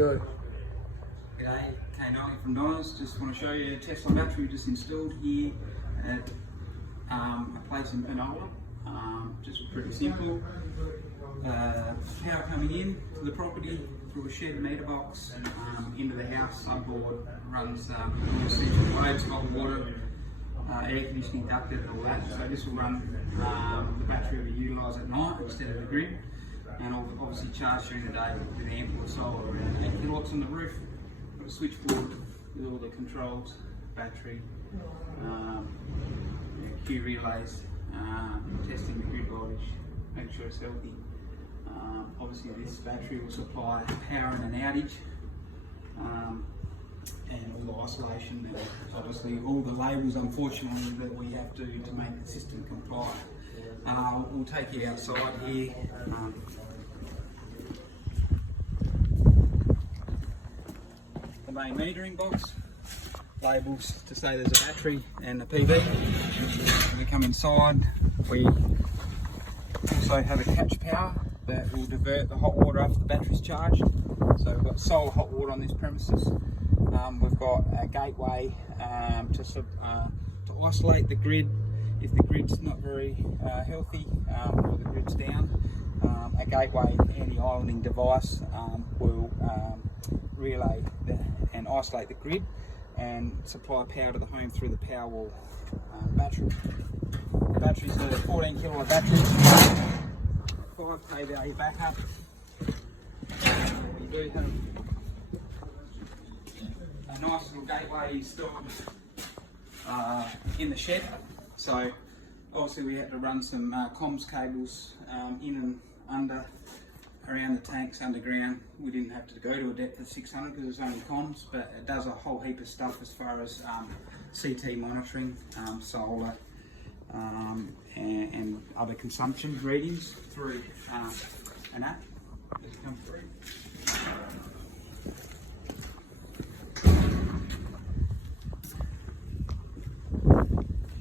Good. G'day, K90 from Donners. Just want to show you a Tesla battery just installed here at a place in Penola. Just pretty simple. Power coming in to the property through a shed meter box into the house. Subboard runs essential loads, hot water, air conditioning ducted and all that. So this will run the battery will be utilised at night instead of the grid, and obviously charge during the day with ample solar. Around 8 kilowatts on the roof. Got a switchboard with all the controls, battery, Q relays, testing the grid voltage, make sure it's healthy. Obviously this battery will supply power in an outage, and all the isolation, and obviously all the labels unfortunately that we have to make the system comply. We'll take you outside here. The main metering box, labels to say there's a battery and a PV. We come inside, we also have a catch power that will divert the hot water after the battery's charged. So we've got solar hot water on this premises. We've got a gateway to isolate the grid if the grid's not very healthy or the grid's down. A gateway anti-islanding device will relay and isolate the grid and supply power to the home through the Powerwall battery. The battery's a 14 kilowatt battery, 5 kVA backup. We do have a nice little gateway installed in the shed. So obviously we had to run some comms cables in and under around the tanks underground. We didn't have to go to a depth of 600 because it's only comms, but it does a whole heap of stuff as far as CT monitoring, solar, and other consumption readings through an app that's come through.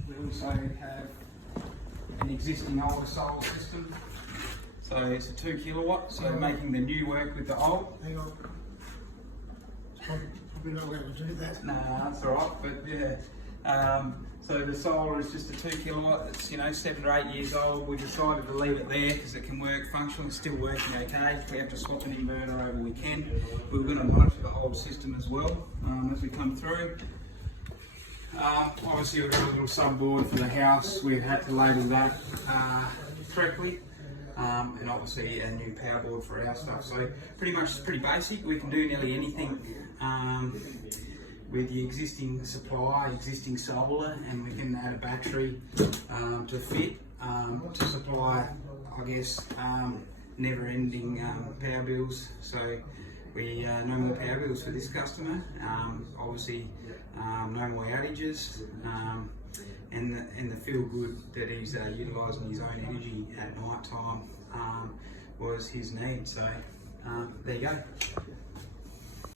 We also have an existing older solar system. So it's a 2 kilowatt, so making the new work with the old. Hang on. Probably not allowed to do that. Nah, that's alright, but yeah. So the solar is just a 2 kilowatt. It's 7 or 8 years old. We decided to leave it there because it can work functionally, still working okay. If we have to swap an inverter over, we can. We were going to monitor the whole system as well as we come through. Obviously we've got a little subboard for the house. We've had to label that correctly. And obviously a new power board for our stuff. So pretty basic. We can do nearly anything with the existing supply, existing solar, and we can add a battery to fit to supply, I guess, never-ending power bills. So we no more power bills for this customer. Obviously, no more outages. And the feel good that he's utilising his own energy at night time was his need. So there you go.